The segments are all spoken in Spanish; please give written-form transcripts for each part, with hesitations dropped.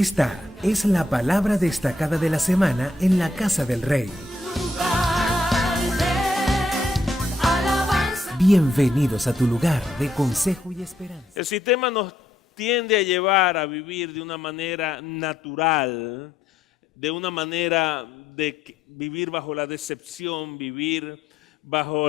Esta es la palabra destacada de la semana en la Casa del Rey. Bienvenidos a tu lugar de consejo y esperanza. El sistema nos tiende a llevar a vivir de una manera natural, de una manera de vivir bajo la decepción, vivir bajo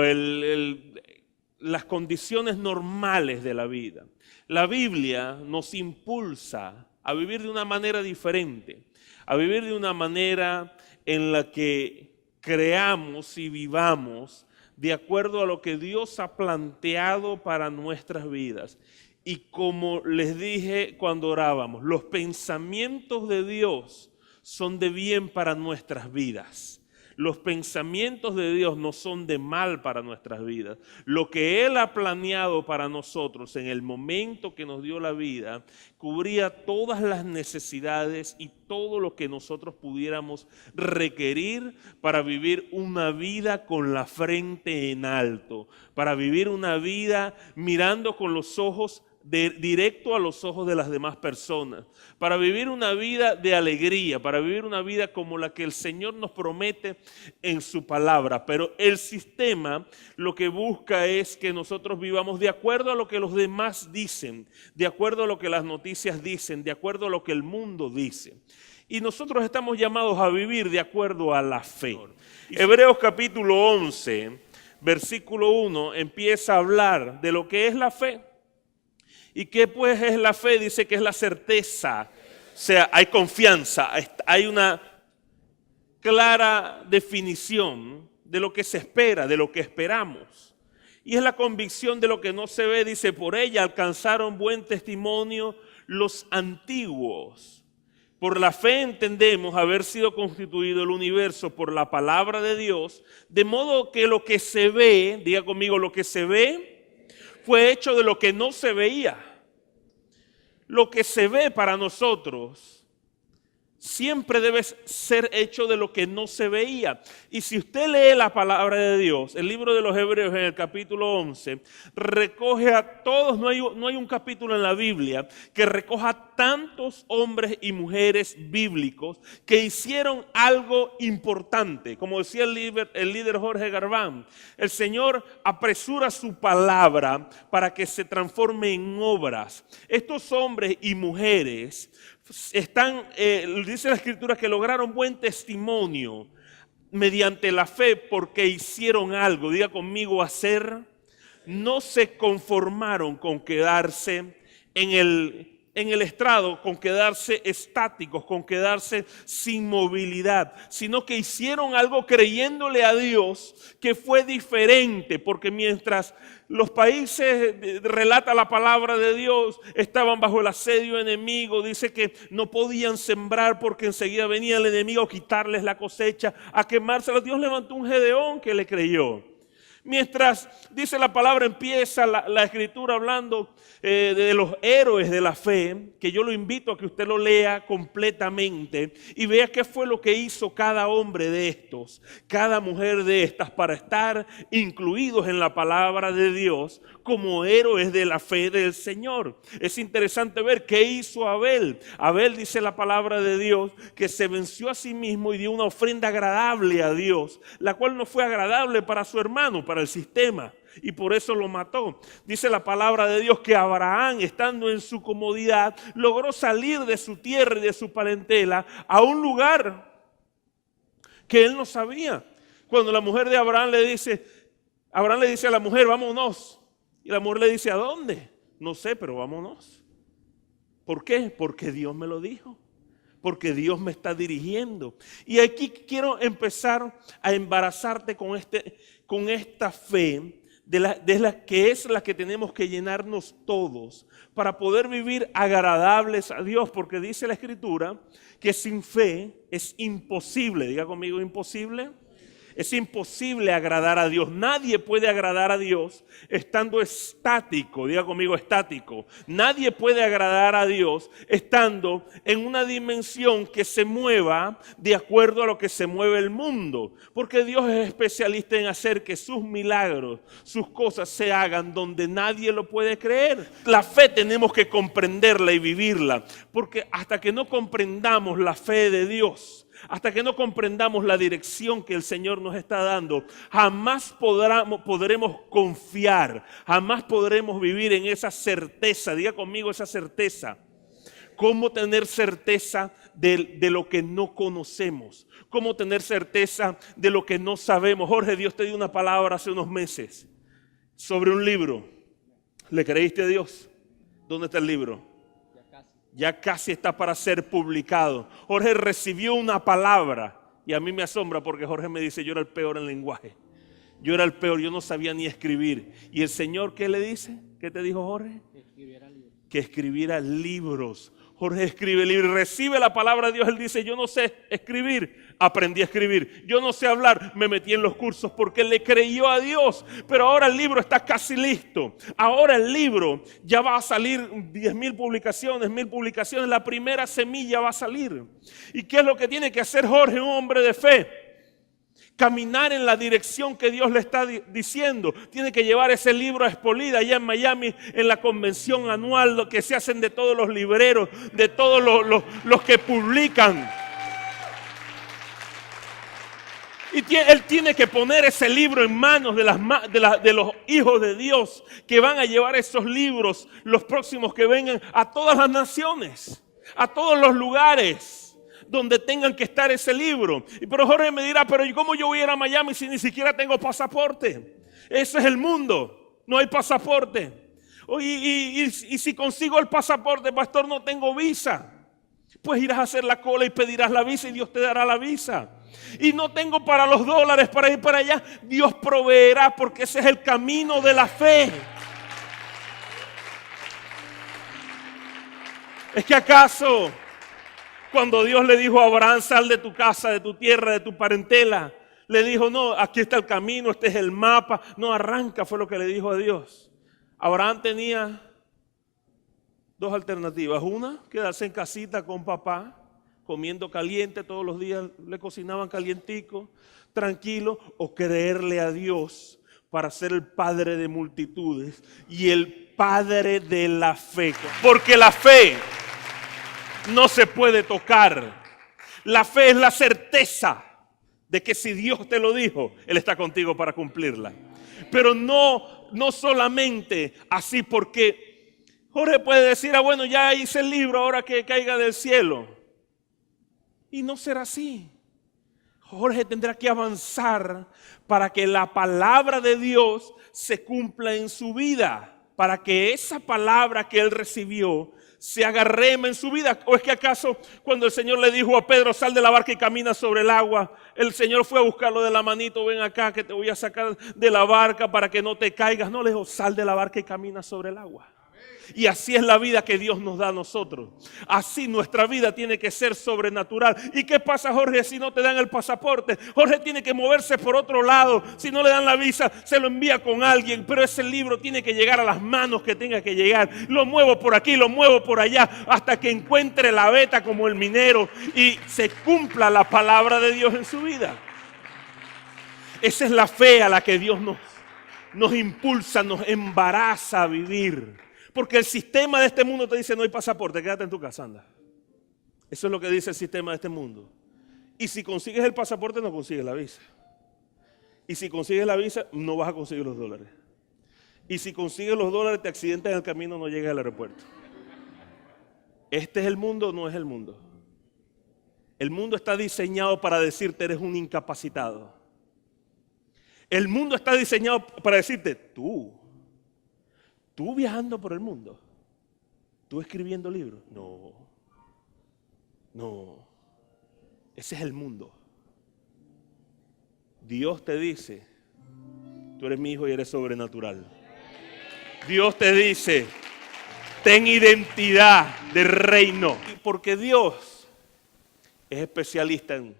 las condiciones normales de la vida. La Biblia nos impulsa a vivir de una manera diferente, a vivir de una manera en la que creamos y vivamos de acuerdo a lo que Dios ha planteado para nuestras vidas. Y como les dije cuando orábamos, los pensamientos de Dios son de bien para nuestras vidas. Los pensamientos de Dios no son de mal para nuestras vidas. Lo que Él ha planeado para nosotros en el momento que nos dio la vida, cubría todas las necesidades y todo lo que nosotros pudiéramos requerir para vivir una vida con la frente en alto, para vivir una vida mirando con los ojos directo a los ojos de las demás personas, para vivir una vida de alegría, para vivir una vida como la que el Señor nos promete en su palabra. Pero el sistema lo que busca es que nosotros vivamos de acuerdo a lo que los demás dicen, de acuerdo a lo que las noticias dicen, de acuerdo a lo que el mundo dice. Y nosotros estamos llamados a vivir de acuerdo a la fe. Hebreos capítulo 11, versículo 1, empieza a hablar de lo que es la fe. ¿Y qué pues es la fe? Dice que es la certeza, o sea, hay confianza, hay una clara definición de lo que se espera, de lo que esperamos. Y es la convicción de lo que no se ve, dice, por ella alcanzaron buen testimonio los antiguos. Por la fe entendemos haber sido constituido el universo por la palabra de Dios, de modo que lo que se ve, diga conmigo, lo que se ve, fue hecho de lo que no se veía. Lo que se ve para nosotros siempre debe ser hecho de lo que no se veía. Y si usted lee la palabra de Dios, el libro de los Hebreos en el capítulo 11, recoge a todos, no hay un capítulo en la Biblia que recoja tantos hombres y mujeres bíblicos que hicieron algo importante. Como decía el líder Jorge Garbán, el Señor apresura su palabra para que se transforme en obras. Estos hombres y mujeres dice la Escritura que lograron buen testimonio mediante la fe porque hicieron algo. Diga conmigo, hacer. No se conformaron con quedarse en el estrado, con quedarse estáticos, con quedarse sin movilidad, sino que hicieron algo creyéndole a Dios que fue diferente, porque mientras los países, relata la palabra de Dios, estaban bajo el asedio enemigo, dice que no podían sembrar porque enseguida venía el enemigo a quitarles la cosecha, a quemársela. Dios levantó un Gedeón que le creyó. Mientras, dice la palabra, empieza la escritura hablando de los héroes de la fe, que yo lo invito a que usted lo lea completamente y vea qué fue lo que hizo cada hombre de estos, cada mujer de estas, para estar incluidos en la palabra de Dios como héroes de la fe del Señor. Es interesante ver qué hizo Abel. Abel, dice la palabra de Dios, que se venció a sí mismo y dio una ofrenda agradable a Dios, la cual no fue agradable para su hermano, para el sistema, y por eso lo mató. Dice la palabra de Dios que Abraham, estando en su comodidad, logró salir de su tierra y de su parentela a un lugar que él no sabía. Cuando la mujer de Abraham le dice a la mujer, vámonos, y la mujer le dice, ¿a dónde? No sé, pero vámonos. ¿Por qué? Porque Dios me lo dijo, porque Dios me está dirigiendo. Y aquí quiero empezar a embarazarte con esta fe de la que es la que tenemos que llenarnos todos para poder vivir agradables a Dios, porque dice la Escritura que sin fe es imposible, diga conmigo, imposible, Es imposible agradar a Dios. Nadie puede agradar a Dios estando estático. Diga conmigo, estático. Nadie puede agradar a Dios estando en una dimensión que se mueva de acuerdo a lo que se mueve el mundo. Porque Dios es especialista en hacer que sus milagros, sus cosas se hagan donde nadie lo puede creer. La fe tenemos que comprenderla y vivirla. Porque hasta que no comprendamos la fe de Dios, hasta que no comprendamos la dirección que el Señor nos está dando, jamás podremos confiar, jamás podremos vivir en esa certeza. Diga conmigo esa certeza. ¿Cómo tener certeza de lo que no conocemos? ¿Cómo tener certeza de lo que no sabemos? Jorge, Dios te dio una palabra hace unos meses sobre un libro. ¿Le creíste a Dios? ¿Dónde está el libro? Ya casi está para ser publicado. Jorge recibió una palabra y a mí me asombra porque Jorge me dice, yo era el peor en lenguaje. Yo era el peor, yo no sabía ni escribir. ¿Y el Señor qué le dice? ¿Qué te dijo Jorge? Que escribiera libros. Jorge escribe libros, recibe la palabra de Dios. Él dice, yo no sé escribir, aprendí a escribir. Yo no sé hablar, me metí en los cursos porque le creyó a Dios. Pero ahora el libro está casi listo. Ahora el libro ya va a salir 10,000 publicaciones, 1,000 publicaciones. La primera semilla va a salir. ¿Y qué es lo que tiene que hacer Jorge, un hombre de fe? Caminar en la dirección que Dios le está diciendo. Tiene que llevar ese libro a Expolida allá en Miami, en la convención anual, lo que se hacen de todos los libreros, de todos los que publican. Y él tiene que poner ese libro en manos de los hijos de Dios que van a llevar esos libros, los próximos que vengan, a todas las naciones, a todos los lugares donde tengan que estar ese libro. Pero Jorge me dirá, pero ¿y cómo yo voy a ir a Miami si ni siquiera tengo pasaporte? Ese es el mundo, no hay pasaporte. Y si consigo el pasaporte, pastor, no tengo visa. Pues irás a hacer la cola y pedirás la visa y Dios te dará la visa. Y no tengo para los dólares para ir para allá, Dios proveerá, porque ese es el camino de la fe. ¿Es que acaso cuando Dios le dijo a Abraham, sal de tu casa, de tu tierra, de tu parentela, le dijo, no, aquí está el camino, este es el mapa, no, arranca, fue lo que le dijo a Dios? Abraham tenía dos alternativas. Una, quedarse en casita con papá, comiendo caliente todos los días, le cocinaban calientico, tranquilo, o creerle a Dios para ser el padre de multitudes y el padre de la fe. Porque la fe no se puede tocar. La fe es la certeza de que si Dios te lo dijo, Él está contigo para cumplirla. Pero no solamente así, porque Jorge puede decir, bueno, ya hice el libro, ahora que caiga del cielo. Y no será así. Jorge tendrá que avanzar para que la palabra de Dios se cumpla en su vida, para que esa palabra que él recibió se haga rema en su vida. ¿O es que acaso cuando el Señor le dijo a Pedro, sal de la barca y camina sobre el agua, el Señor fue a buscarlo de la manito, ven acá que te voy a sacar de la barca para que no te caigas? No, le dijo, sal de la barca y camina sobre el agua. Y así es la vida que Dios nos da a nosotros. Así nuestra vida tiene que ser sobrenatural. ¿Y qué pasa, Jorge, si no te dan el pasaporte? Jorge tiene que moverse por otro lado. Si no le dan la visa, se lo envía con alguien. Pero ese libro tiene que llegar a las manos que tenga que llegar. Lo muevo por aquí, lo muevo por allá, hasta que encuentre la veta como el minero y se cumpla la palabra de Dios en su vida. Esa es la fe a la que Dios nos impulsa, nos embaraza a vivir. Porque el sistema de este mundo te dice, no hay pasaporte, quédate en tu casa, anda. Eso es lo que dice el sistema de este mundo. Y si consigues el pasaporte, no consigues la visa. Y si consigues la visa, no vas a conseguir los dólares. Y si consigues los dólares, te accidentas en el camino, no llegas al aeropuerto. ¿Este es el mundo o no es el mundo? El mundo está diseñado para decirte, eres un incapacitado. El mundo está diseñado para decirte, tú viajando por el mundo, tú escribiendo libros. No, ese es el mundo. Dios te dice, tú eres mi hijo y eres sobrenatural. Dios te dice, ten identidad de reino. Porque Dios es especialista en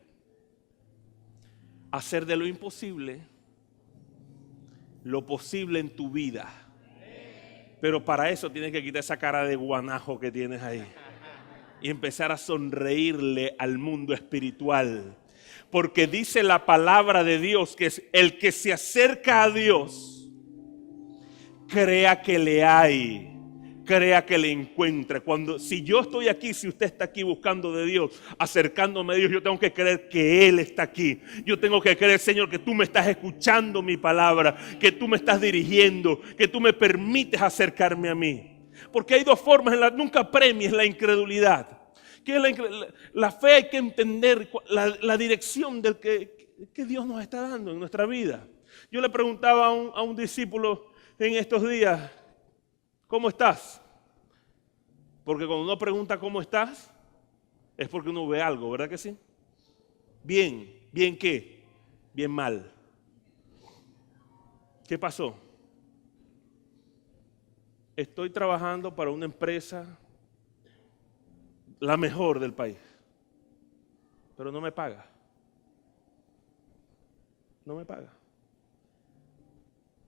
hacer de lo imposible lo posible en tu vida. Pero para eso tienes que quitar esa cara de guanajo que tienes ahí y empezar a sonreírle al mundo espiritual. Porque dice la palabra de Dios que es el que se acerca a Dios, crea que le hay. Crea que le encuentre. Si yo estoy aquí, si usted está aquí buscando de Dios, acercándome a Dios, yo tengo que creer que Él está aquí. Yo tengo que creer, Señor, que tú me estás escuchando mi palabra, que tú me estás dirigiendo, que tú me permites acercarme a mí. Porque hay dos formas, nunca premies la incredulidad. Que es la fe hay que entender la dirección del que Dios nos está dando en nuestra vida. Yo le preguntaba a un discípulo en estos días, ¿cómo estás? Porque cuando uno pregunta cómo estás, es porque uno ve algo, ¿verdad que sí? Bien, ¿bien qué? Bien mal. ¿Qué pasó? Estoy trabajando para una empresa, la mejor del país, pero no me paga. No me paga.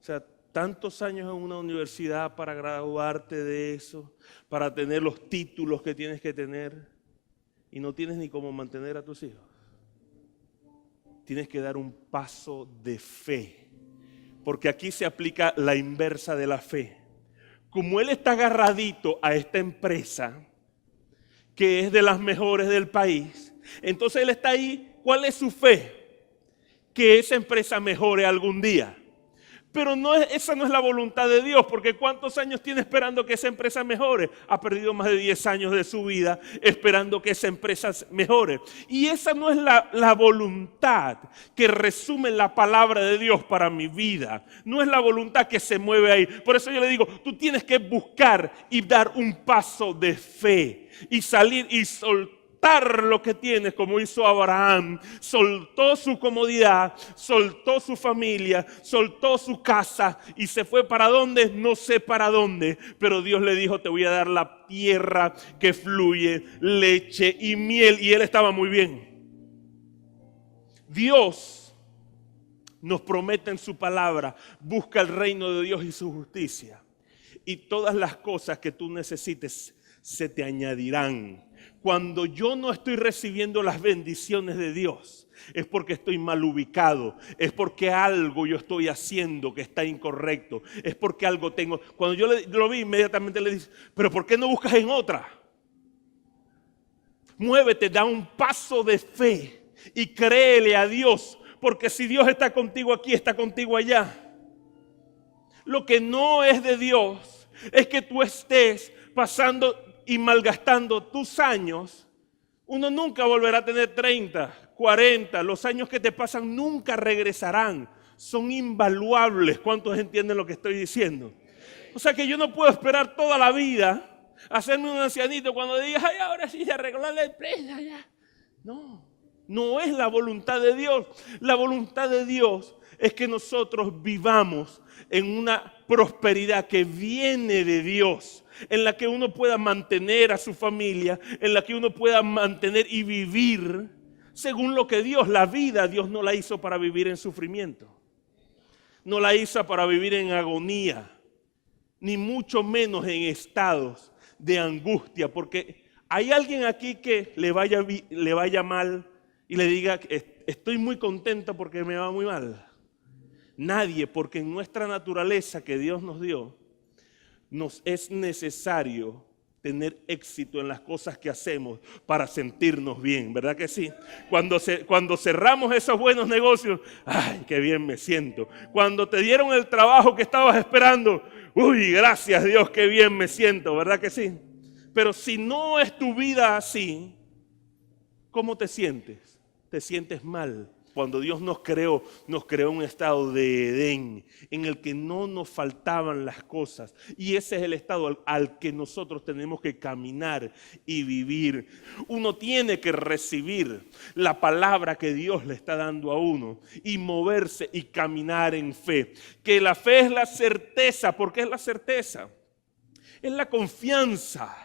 O sea, tantos años en una universidad para graduarte de eso, para tener los títulos que tienes que tener, y no tienes ni cómo mantener a tus hijos. Tienes que dar un paso de fe, porque aquí se aplica la inversa de la fe. Como él está agarradito a esta empresa, que es de las mejores del país, entonces él está ahí. ¿Cuál es su fe? Que esa empresa mejore algún día. Pero esa no es la voluntad de Dios, porque ¿cuántos años tiene esperando que esa empresa mejore? Ha perdido más de 10 años de su vida esperando que esa empresa mejore. Y esa no es la voluntad que resume la palabra de Dios para mi vida. No es la voluntad que se mueve ahí. Por eso yo le digo, tú tienes que buscar y dar un paso de fe y salir y soltar lo que tienes, como hizo Abraham. Soltó su comodidad, soltó su familia, soltó su casa y se fue para dónde, no sé para dónde, pero Dios le dijo, te voy a dar la tierra que fluye leche y miel, y él estaba muy bien. Dios nos promete en su palabra, busca el reino de Dios y su justicia, y todas las cosas que tú necesites se te añadirán. Cuando yo no estoy recibiendo las bendiciones de Dios, es porque estoy mal ubicado, es porque algo yo estoy haciendo que está incorrecto, es porque algo tengo. Cuando yo lo vi, inmediatamente le dije, pero ¿por qué no buscas en otra? Muévete, da un paso de fe y créele a Dios, porque si Dios está contigo aquí, está contigo allá. Lo que no es de Dios es que tú estés pasando y malgastando tus años. Uno nunca volverá a tener 30, 40. Los años que te pasan nunca regresarán. Son invaluables. ¿Cuántos entienden lo que estoy diciendo? O sea que yo no puedo esperar toda la vida hacerme un ancianito cuando digas, ay, ahora sí se arregló la empresa ya. No, no es la voluntad de Dios. La voluntad de Dios es que nosotros vivamos en una prosperidad que viene de Dios, en la que uno pueda mantener a su familia, en la que uno pueda mantener y vivir según lo que la vida Dios no la hizo para vivir en sufrimiento, no la hizo para vivir en agonía, ni mucho menos en estados de angustia, porque hay alguien aquí que le vaya mal y le diga, estoy muy contento porque me va muy mal. Nadie, porque en nuestra naturaleza que Dios nos dio, nos es necesario tener éxito en las cosas que hacemos para sentirnos bien, ¿verdad que sí? Cuando cerramos esos buenos negocios, ¡ay, qué bien me siento! Cuando te dieron el trabajo que estabas esperando, ¡uy, gracias Dios, qué bien me siento! ¿Verdad que sí? Pero si no es tu vida así, ¿cómo te sientes? Te sientes mal. Cuando Dios nos creó un estado de Edén en el que no nos faltaban las cosas. Y ese es el estado al que nosotros tenemos que caminar y vivir. Uno tiene que recibir la palabra que Dios le está dando a uno y moverse y caminar en fe. Que la fe es la certeza. ¿Por qué es la certeza? Es la confianza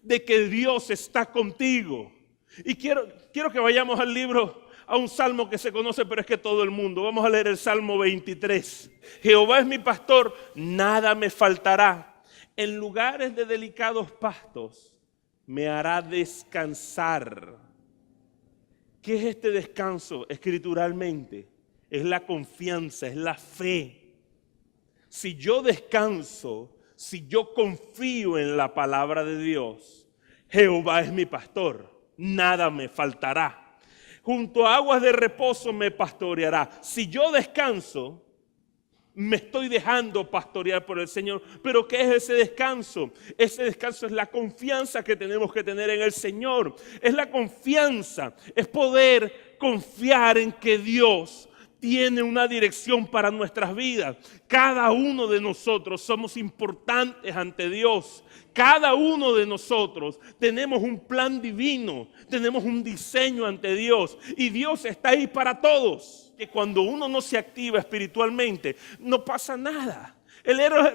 de que Dios está contigo. Y quiero Quiero que vayamos al libro, a un salmo que se conoce, pero es que todo el mundo. Vamos a leer el Salmo 23. Jehová es mi pastor, nada me faltará. En lugares de delicados pastos me hará descansar. ¿Qué es este descanso escrituralmente? Es la confianza, es la fe. Si yo descanso, si yo confío en la palabra de Dios, Jehová es mi pastor, nada me faltará. Junto a aguas de reposo me pastoreará. Si yo descanso, me estoy dejando pastorear por el Señor. ¿Pero qué es ese descanso? Ese descanso es la confianza que tenemos que tener en el Señor. Es la confianza, es poder confiar en que Dios tiene una dirección para nuestras vidas. Cada uno de nosotros somos importantes ante Dios. Cada uno de nosotros tenemos un plan divino, tenemos un diseño ante Dios y Dios está ahí para todos. Que cuando uno no se activa espiritualmente, no pasa nada.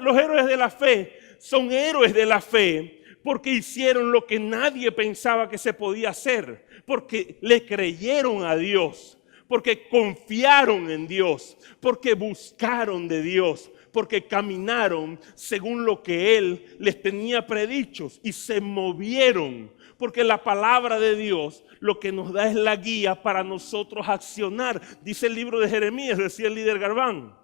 Los héroes de la fe son héroes de la fe porque hicieron lo que nadie pensaba que se podía hacer, porque le creyeron a Dios, porque confiaron en Dios, porque buscaron de Dios, porque caminaron según lo que Él les tenía predichos y se movieron. Porque la palabra de Dios lo que nos da es la guía para nosotros accionar. Dice el libro de Jeremías, decía el líder Garbán.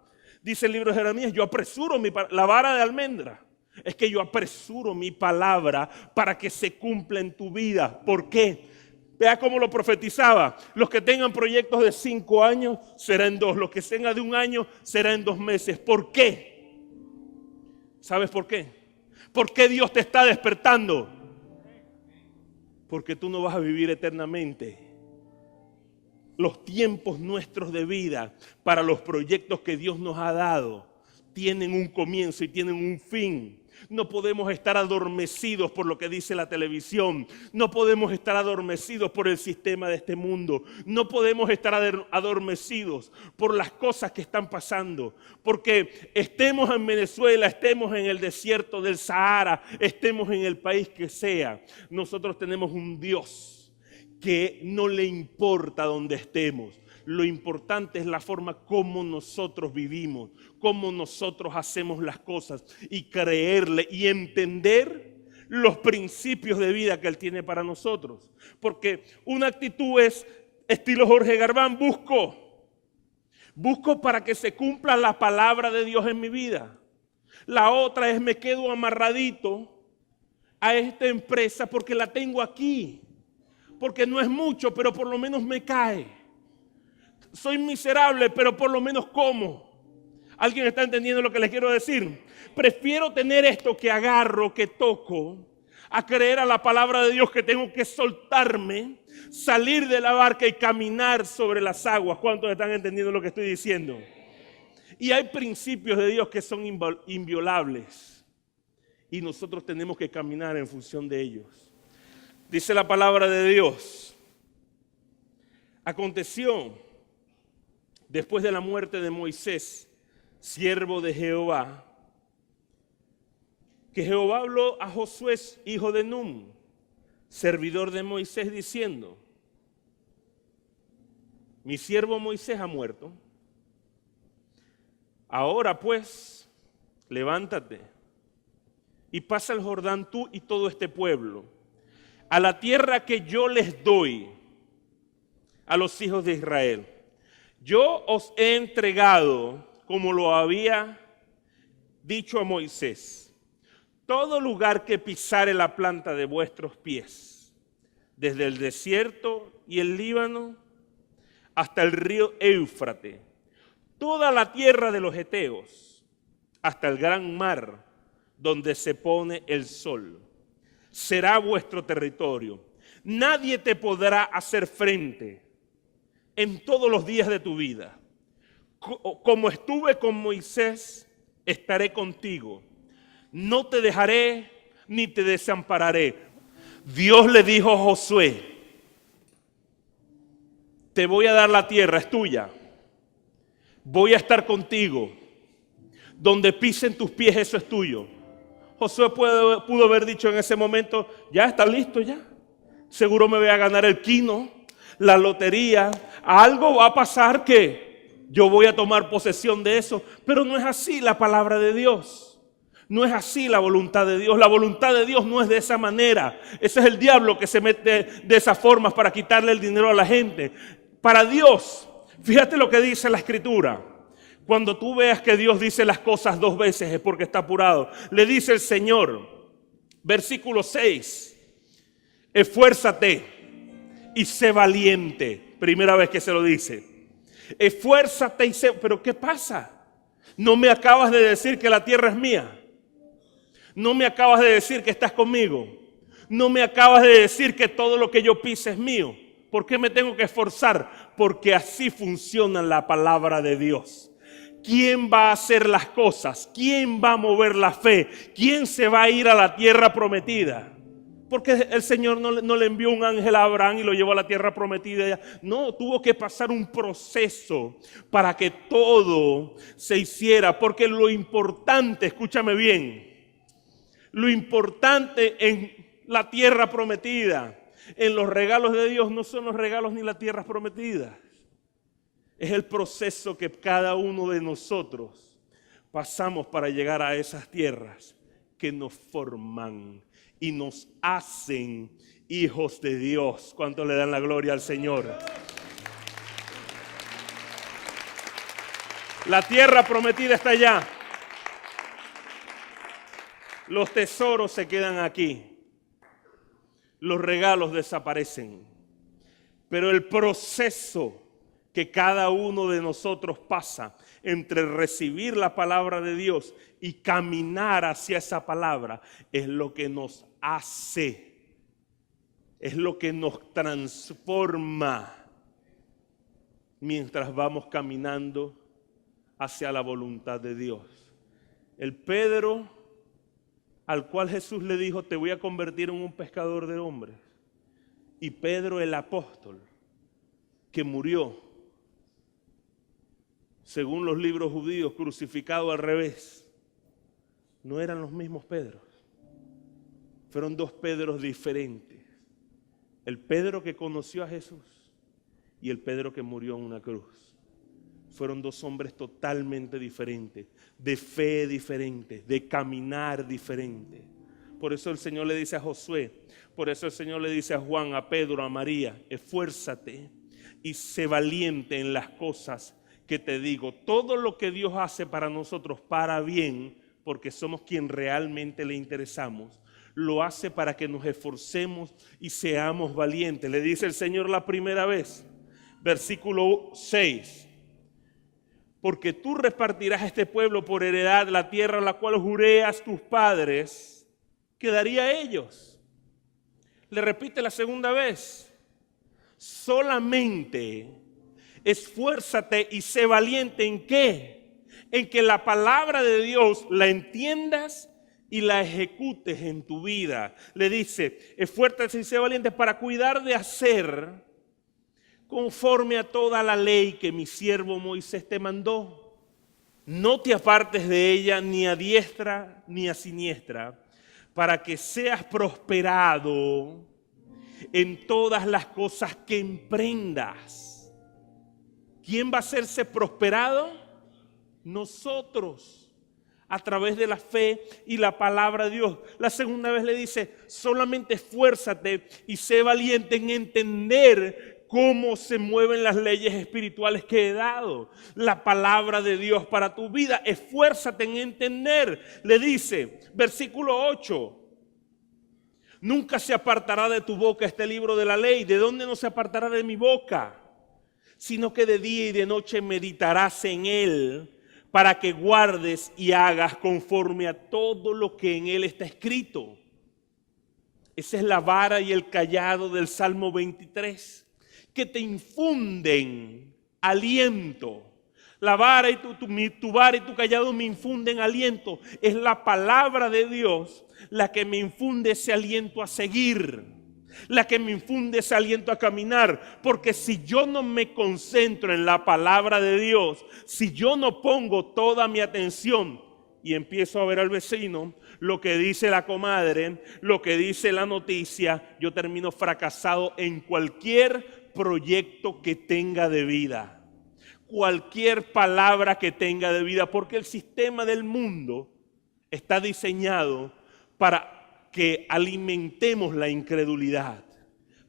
Dice el libro de Jeremías, yo apresuro la vara de almendra. Es que yo apresuro mi palabra para que se cumpla en tu vida. ¿Por qué? Vea cómo lo profetizaba. Los que tengan proyectos de 5 años será en 2. Los que tengan de 1 año será en 2 meses. ¿Por qué? ¿Sabes por qué? ¿Por qué Dios te está despertando? Porque tú no vas a vivir eternamente. Los tiempos nuestros de vida para los proyectos que Dios nos ha dado tienen un comienzo y tienen un fin. No podemos estar adormecidos por lo que dice la televisión. No podemos estar adormecidos por el sistema de este mundo. No podemos estar adormecidos por las cosas que están pasando. Porque estemos en Venezuela, estemos en el desierto del Sahara, estemos en el país que sea, nosotros tenemos un Dios que no le importa donde estemos. Lo importante es la forma como nosotros vivimos, cómo nosotros hacemos las cosas y creerle y entender los principios de vida que Él tiene para nosotros. Porque una actitud es estilo Jorge Garbán, busco para que se cumpla la palabra de Dios en mi vida. La otra es me quedo amarradito a esta empresa porque la tengo aquí, porque no es mucho, pero por lo menos me cae. Soy miserable, pero por lo menos como. ¿Alguien está entendiendo lo que les quiero decir? Prefiero tener esto que agarro, que toco, a creer a la palabra de Dios que tengo que soltarme, salir de la barca y caminar sobre las aguas. ¿Cuántos están entendiendo lo que estoy diciendo? Y hay principios de Dios que son inviolables y nosotros tenemos que caminar en función de ellos. Dice la palabra de Dios: aconteció después de la muerte de Moisés, siervo de Jehová, que Jehová habló a Josué, hijo de Nun, servidor de Moisés, diciendo: mi siervo Moisés ha muerto. Ahora pues, levántate y pasa el Jordán tú y todo este pueblo a la tierra que yo les doy a los hijos de Israel. Yo os he entregado, como lo había dicho a Moisés, todo lugar que pisare la planta de vuestros pies, desde el desierto y el Líbano hasta el río Éufrates, toda la tierra de los heteos, hasta el gran mar donde se pone el sol, será vuestro territorio. Nadie te podrá hacer frente en todos los días de tu vida. Como estuve con Moisés, estaré contigo. No te dejaré ni te desampararé. Dios le dijo a Josué: te voy a dar la tierra, es tuya. Voy a estar contigo. Donde pisen tus pies, eso es tuyo. Josué pudo haber dicho en ese momento: ya está listo ya. Seguro me voy a ganar el quino. la lotería, algo va a pasar que yo voy a tomar posesión de eso. Pero no es así la palabra de Dios. No es así la voluntad de Dios. La voluntad de Dios no es de esa manera. Ese es el diablo que se mete de esas formas para quitarle el dinero a la gente. Para Dios, fíjate lo que dice la Escritura. Cuando tú veas que Dios dice las cosas dos veces es porque está apurado. Le dice el Señor, versículo 6, esfuérzate y sé valiente. Primera vez que se lo dice. Esfuérzate y sé, pero ¿qué pasa? No me acabas de decir que la tierra es mía. No me acabas de decir que estás conmigo. No me acabas de decir que todo lo que yo pise es mío. ¿Por qué me tengo que esforzar? Porque así funciona la palabra de Dios. ¿Quién va a hacer las cosas? ¿Quién va a mover la fe? ¿Quién se va a ir a la tierra prometida? Porque el Señor no le envió un ángel a Abraham y lo llevó a la tierra prometida. No, tuvo que pasar un proceso para que todo se hiciera. Porque lo importante, escúchame bien, lo importante en la tierra prometida, en los regalos de Dios, no son los regalos ni las tierras prometidas. Es el proceso que cada uno de nosotros pasamos para llegar a esas tierras que nos forman y nos hacen hijos de Dios. ¿Cuánto le dan la gloria al Señor? La tierra prometida está allá. Los tesoros se quedan aquí. Los regalos desaparecen. Pero el proceso que cada uno de nosotros pasa entre recibir la palabra de Dios y caminar hacia esa palabra es lo que nos hace, es lo que nos transforma mientras vamos caminando hacia la voluntad de Dios. El Pedro al cual Jesús le dijo, te voy a convertir en un pescador de hombres, y Pedro el apóstol que murió según los libros judíos, crucificado al revés, no eran los mismos Pedros. Fueron dos Pedros diferentes. El Pedro que conoció a Jesús y el Pedro que murió en una cruz. Fueron dos hombres totalmente diferentes, de fe diferente, de caminar diferente. Por eso el Señor le dice a Josué, por eso el Señor le dice a Juan, a Pedro, a María, esfuérzate y sé valiente en las cosas que te digo. Todo lo que Dios hace para nosotros para bien, porque somos quien realmente le interesamos, lo hace para que nos esforcemos y seamos valientes. Le dice el Señor la primera vez, versículo 6, porque tú repartirás a este pueblo por heredad la tierra a la cual juré a tus padres que daría a ellos. Le repite la segunda vez, solamente esfuérzate y sé valiente. ¿En qué? En que la palabra de Dios la entiendas y la ejecutes en tu vida. Le dice, esfuérzate y sé valiente para cuidar de hacer conforme a toda la ley que mi siervo Moisés te mandó. No te apartes de ella ni a diestra ni a siniestra, para que seas prosperado en todas las cosas que emprendas. ¿Quién va a hacerse prosperado? Nosotros, a través de la fe y la palabra de Dios. La segunda vez le dice, solamente esfuérzate y sé valiente en entender cómo se mueven las leyes espirituales que he dado. La palabra de Dios para tu vida, esfuérzate en entender. Le dice, versículo 8, nunca se apartará de tu boca este libro de la ley. ¿De dónde no se apartará de mi boca? Sino que de día y de noche meditarás en él, para que guardes y hagas conforme a todo lo que en él está escrito. Esa es la vara y el cayado del Salmo 23, que te infunden aliento. La vara y tu vara y tu cayado me infunden aliento. Es la palabra de Dios la que me infunde ese aliento a seguir, la que me infunde ese aliento a caminar. Porque si yo no me concentro en la palabra de Dios, si yo no pongo toda mi atención y empiezo a ver al vecino, lo que dice la comadre, lo que dice la noticia, yo termino fracasado en cualquier proyecto que tenga de vida, cualquier palabra que tenga de vida, porque el sistema del mundo está diseñado para que alimentemos la incredulidad,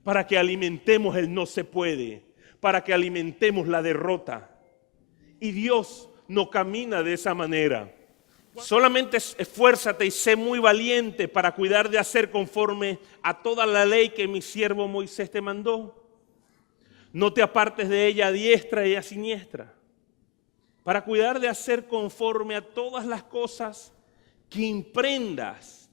para que alimentemos el no se puede, para que alimentemos la derrota. Y Dios no camina de esa manera. Solamente esfuérzate y sé muy valiente para cuidar de hacer conforme a toda la ley que mi siervo Moisés te mandó. No te apartes de ella a diestra y a siniestra, para cuidar de hacer conforme a todas las cosas que emprendas.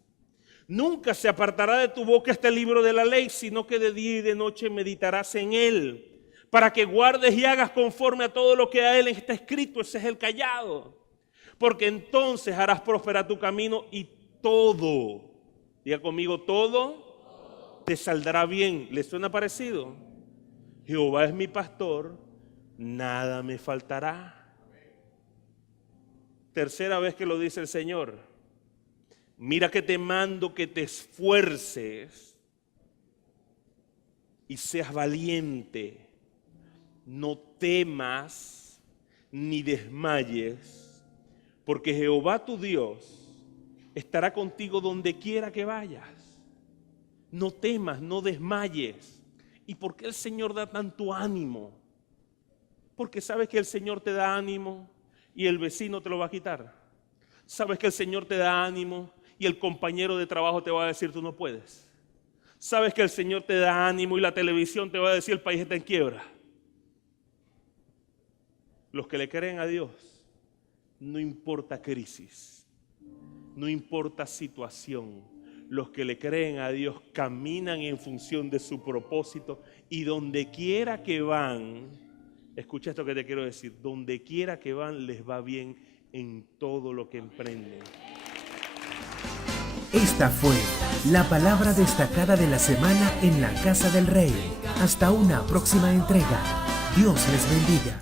Nunca se apartará de tu boca este libro de la ley, sino que de día y de noche meditarás en él, para que guardes y hagas conforme a todo lo que a él está escrito. Ese es el callado. Porque entonces harás próspera tu camino y todo, diga conmigo, todo te saldrá bien. ¿Le suena parecido? Jehová es mi pastor, nada me faltará. Tercera vez que lo dice el Señor. Mira que te mando que te esfuerces y seas valiente. No temas ni desmayes, porque Jehová tu Dios estará contigo donde quiera que vayas. No temas, no desmayes. ¿Y por qué el Señor da tanto ánimo? Porque sabes que el Señor te da ánimo y el vecino te lo va a quitar. Sabes que el Señor te da ánimo y el compañero de trabajo te va a decir tú no puedes. Sabes que el Señor te da ánimo y la televisión te va a decir el país está en quiebra. Los que le creen a Dios, no importa crisis, no importa situación, los que le creen a Dios caminan en función de su propósito y donde quiera que van, escucha esto que te quiero decir, donde quiera que van les va bien en todo lo que emprenden. Esta fue la palabra destacada de la semana en la Casa del Rey. Hasta una próxima entrega. Dios les bendiga.